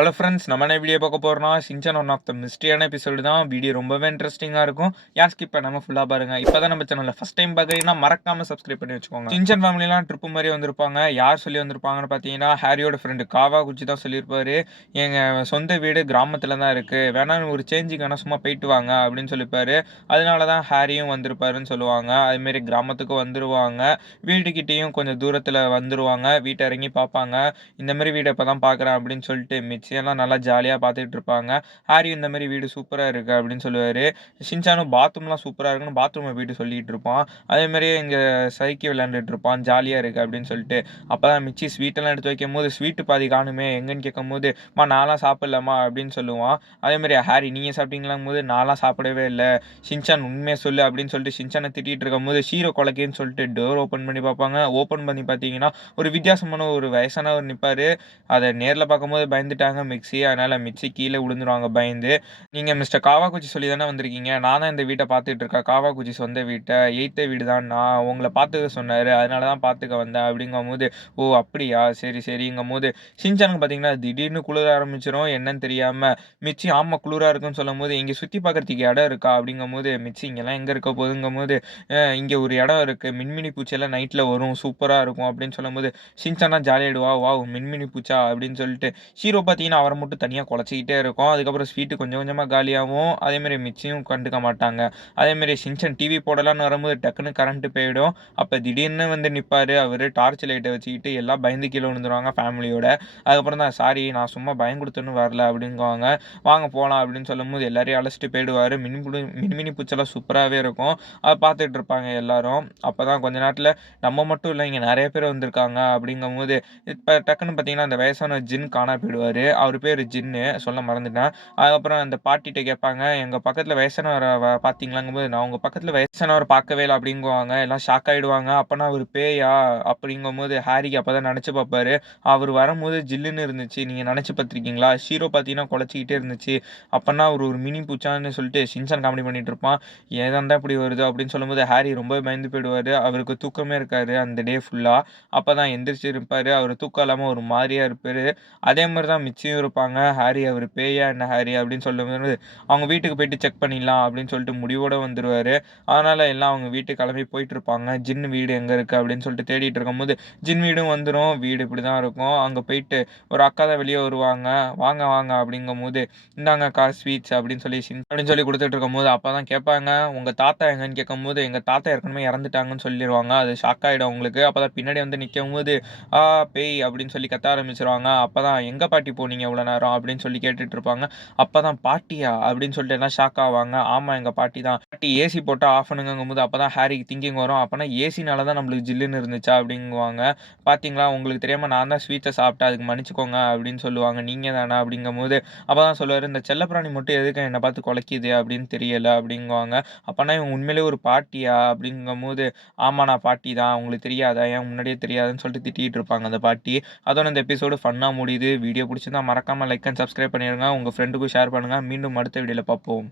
Hello friends, நம்ம என்ன video பார்க்க போறோம்னா, சின்சான் ஒன் ஆஃப் த மிஸ்ட்ரியான எபிசோடு தான். வீடியோ ரொம்பவே இன்ட்ரெஸ்டிங்கா இருக்கும். யார் ஸ்கிப் பண்ணாம ஃபுல்லா பாருங்க. இப்பதான் நம்ம சேனல்ல ஃபர்ஸ்ட் டைம் பார்க்குறீங்கன்னா மறக்காம சப்ஸ்கிரைப் பண்ணி வச்சுக்கோங்க. சின்சான் ஃபேமிலிலாம் ட்ரிப் மாதிரி வந்திருப்பாங்க. யார் சொல்லி வந்திருப்பாங்கன்னு பார்த்தீங்கன்னா, ஹாரியோட ஃப்ரெண்டு காவாகுச்சி தான் சொல்லியிருப்பாரு. எங்க சொந்த வீடு கிராமத்துல தான் இருக்கு. வேணா ஒரு சேஞ்சுக்கு வேணா சும்மா போயிட்டு வாங்க அப்படின்னு சொல்லிப்பாரு. அதனால தான் ஹாரியும் வந்திருப்பாருன்னு சொல்லுவாங்க. அதுமாரி கிராமத்துக்கு வந்துருவாங்க. வீட்டுக்கிட்டேயும் கொஞ்சம் தூரத்துல வந்துருவாங்க. வீட்டை இறங்கி பார்ப்பாங்க. இந்த மாதிரி வீடை இப்பதான் பார்க்குறேன் அப்படின்னு சொல்லிட்டு மிச்சியெல்லாம் நல்லா ஜாலியாக பார்த்துட்டு இருப்பாங்க. ஹாரி இந்த மாதிரி வீடு சூப்பராக இருக்குது அப்படின்னு சொல்லுவார். ஷின்சானும் பாத்ரூம்லாம் சூப்பராக இருக்குன்னு பாத்ரூமை போயிட்டு சொல்லிட்டு இருப்பான். அதே மாதிரி இங்கே சைக்கிள் விளையாண்டுட்டு இருப்பான், ஜாலியாக இருக்குது அப்படின்னு சொல்லிட்டு. அப்போ தான் மிச்சி ஸ்வீட்டெல்லாம் எடுத்து வைக்கும் போது ஸ்வீட்டு பாதி காணுமே எங்கன்னு கேட்கும் போது, மா நான்லாம் சாப்பிடலாமா அப்படின்னு சொல்லுவான். அதே மாதிரி ஹாரி நீங்கள் சாப்பிட்டீங்களாம் போது நான்லாம் சாப்பிடவே இல்லை, ஷின்சான் உண்மையை சொல்லு அப்படின்னு சொல்லிட்டு ஷின்சானை திட்டிகிட்டு இருக்கும் போது ஷீரோ கொலைக்கேன்னு சொல்லிட்டு டோர் ஓப்பன் பண்ணி பார்ப்பாங்க. ஓப்பன் பண்ணி பார்த்தீங்கன்னா ஒரு வித்தியாசமான ஒரு வயசானவர் நிற்பார். அதை நேரில் பார்க்கும்போது பயந்துட்டாங்க மிக்ஸி. அதனால மிக்ஸி கீழே விழுந்துருவாங்க பயந்து. நீங்கள் மிஸ்டர் காவாகுச்சி சொல்லி தானே வந்திருக்கீங்க, நான் தான் இந்த வீட்டை பார்த்துட்டு இருக்கேன், காவாகுச்சி சொந்த வீட்டை, எய்த்த வீடு தான், நான் உங்களை பார்த்துக்க சொன்னார், அதனால தான் பார்த்துக்க வந்தேன் அப்படிங்கும் போது, ஓ அப்படியா சரி சரிங்கும் போது ஷின்சானுக்கு பார்த்தீங்கன்னா திடீர்னு குளிர ஆரம்பிச்சிடும் என்னன்னு தெரியாமல். மிச்சி ஆமாம் குளிராக இருக்குன்னு சொல்லும் போது, இங்கே சுற்றி பார்க்குறதுக்கு இடம் இருக்கா அப்படிங்கும் போது, மிச்சி இங்கெல்லாம் எங்கே இருக்க போதுங்கும் போது, இங்கே ஒரு இடம் இருக்குது, மின்மினி பூச்சியெல்லாம் நைட்டில் வரும் சூப்பராக இருக்கும் அப்படின்னு சொல்லும்போது ஷின்சான் ஜாலியாகிடுவா. வா மின்மினி பூச்சா அப்படின்னு சொல்லிட்டு. ஹீரோ பார்த்தீங்கன்னா அவரை மட்டும் தனியாக குலைச்சிக்கிட்டே இருக்கும். அதுக்கப்புறம் ஸ்வீட்டு கொஞ்சம் கொஞ்சமாக காலியாகும். அதேமாரி மிச்சியும் கண்டுக்க மாட்டாங்க. அதேமாரி ஷின்சான் டிவி போடலான்னு வரும்போது டக்குன்னு கரண்ட்டு போயிடும். அப்போ திடீர்னு வந்து நிற்பார் அவர், டார்ச் லைட்டை வச்சுக்கிட்டு. எல்லாம் பயந்து கீழே விழுந்துருவாங்க ஃபேமிலியோட. அதுக்கப்புறம் தான் சாரி நான் சும்மா பயங்குடுத்துன்னு வரல அப்படிங்குவாங்க. வாங்க போகலாம் அப்படின்னு சொல்லும்போது எல்லாரையும் அழைச்சிட்டு போயிடுவார். மின்மினி பூச்செல்லாம் சூப்பராகவே இருக்கும். அதை பார்த்துட்டு இருப்பாங்க எல்லாரும். அப்போ தான் கொஞ்ச நேரத்தில் நம்ம மட்டும் இல்லை இங்கே நிறைய பேர் வந்திருக்காங்க அப்படிங்கும்போது, இப்போ டக்குன்னு பார்த்தீங்கன்னா அந்த வயசான ஜின் காணா போயிடுவார். அவர் பேர் ஜின்னு சொல்ல மறந்துட்டேன். அதுக்கப்புறம் அந்த பாட்டிகிட்ட கேட்பாங்க, எங்கள் பக்கத்தில் வயசானவரை பார்த்தீங்களாங்கும்போது, நான் உங்கள் பக்கத்தில் வயசானவரை பார்க்கவே இல்லை அப்படிங்குவாங்க. எல்லாம் ஷாக் ஆகிடுவாங்க. அப்போனா அவர் பேயா அப்படிங்கும்போது ஹாரிக்கு அப்போ தான் நினச்சி பார்ப்பாரு. அவர் வரும்போது ஜில்லுன்னு இருந்துச்சு, நீங்கள் நினச்சி பார்த்துருக்கீங்களா? ஷீரோ பார்த்தீங்கன்னா குலைச்சிக்கிட்டே இருந்துச்சு. அப்போனா அவர் ஒரு மினி பூச்சான்னு சொல்லிட்டு ஷின்சான் காமெடி பண்ணிட்டு இருப்பான். ஏதா இருந்தால் இப்படி வருது அப்படின்னு சொல்லும்போது ஹாரி ரொம்ப பயந்து போயிடுவார். அவருக்கு தூக்கமே இருக்காது அந்த டே ஃபுல்லாக. அப்போ தான் எந்திரிச்சு இருப்பார். அவர் தூக்கம் இல்லாமல் ஒரு மாதிரியா இருப்பார். அதே மாதிரி தான் மிச்சியும் இருப்பாங்க. ஹாரி அவர் பேயா என்ன ஹாரி அப்படின்னு சொல்லும்போது, அவங்க வீட்டுக்கு போயிட்டு செக் பண்ணிடலாம் அப்படின்னு சொல்லிட்டு முடிவோடு வந்துடுவார். அதனால் எல்லாம் அவங்க வீட்டுக்கு கிளம்பி போயிட்டு இருப்பாங்க. ஜின் வீடு எங்கே இருக்குது அப்படின்னு சொல்லிட்டு தேடிட்டு இருக்கும்போது ஜின் வீடும் வந்துடும். வீடு இப்படி தான் இருக்கும். அங்கே போயிட்டு ஒரு அக்கா தான் வெளியே வருவாங்க. வாங்க வாங்க அப்படிங்கும்போது, இந்தாங்கக்கா ஸ்வீட்ஸ் அப்படின்னு சொல்லி அப்படின்னு சொல்லி கொடுத்துட்டு இருக்கும்போது, அப்போ தான் கேட்பாங்க உங்கள் தாத்தா எங்கன்னு கேட்கும்போது, எங்கள் தாத்தா ஏற்கனவே இறந்துட்டாங்கன்னு சொல்லிடுவாங்க. அது ஷாக் ஆகிடும் அவங்களுக்கு. அப்போ தான் பின்னாடி வந்து நிற்கும்போது, ஆ பேய் அப்படின்னு சொல்லி கத்த ஆரம்பிச்சிருவாங்க. அப்போ தான் எங்கே பாட்டி போனீங்க இவ்வளோ நேரம் அப்படின்னு சொல்லி கேட்டுட்டு இருப்பாங்க. அப்போ தான் பாட்டியா அப்படின்னு சொல்லிட்டு எல்லாம் ஷாக் ஆவாங்க. ஆமாம் எங்கள் பாட்டி தான். பாட்டி ஏசி போட்டால் ஆஃப் பண்ணுங்கும்போது அப்போ தான் ஹாரிக்கு திங்கிங் வரும். அப்போனா ஏசினால தான் நம்மளுக்கு ஜில்லுன்னு இருந்துச்சா அப்படிங்குவாங்க. பார்த்தீங்களா உங்களுக்கு தெரியாமல் நான் தான் ஸ்வீட்ஸை சாப்பிட்டேன், அதுக்கு மன்னிச்சுக்கோங்க அப்படின்னு சொல்லுவாங்க. நீங்கள் தானே அப்படிங்கும்போது அப்போ தான் சொல்லுவார், இந்த செல்லப்பிராணி மட்டும் எதுக்கு என்னை பார்த்து குலைக்குது அப்படின்னு தெரியல அப்படிங்குவாங்க. அப்போனா இவங்க உண்மையிலே ஒரு பாட்டியா அப்படிங்கும்போது, ஆமா நான் பாட்டி தான், உங்களுக்கு தெரியாதா, ஏன் முன்னாடியே தெரியாதுன்னு சொல்லிட்டு திட்டிகிட்டு இருப்பாங்க அந்த பாட்டி. அதோட இந்த எபிசோடு ஃபன்னாக முடியுது. வீடியோ பிடிச்சிருந்தா மறக்காமல் லைக் அண்ட் சப்ஸ்கிரைப் பண்ணிடுங்க. உங்கள் ஃப்ரெண்டுக்கும் ஷேர் பண்ணுங்கள். மீண்டும் அடுத்த வீடியோவில் பார்ப்போம்.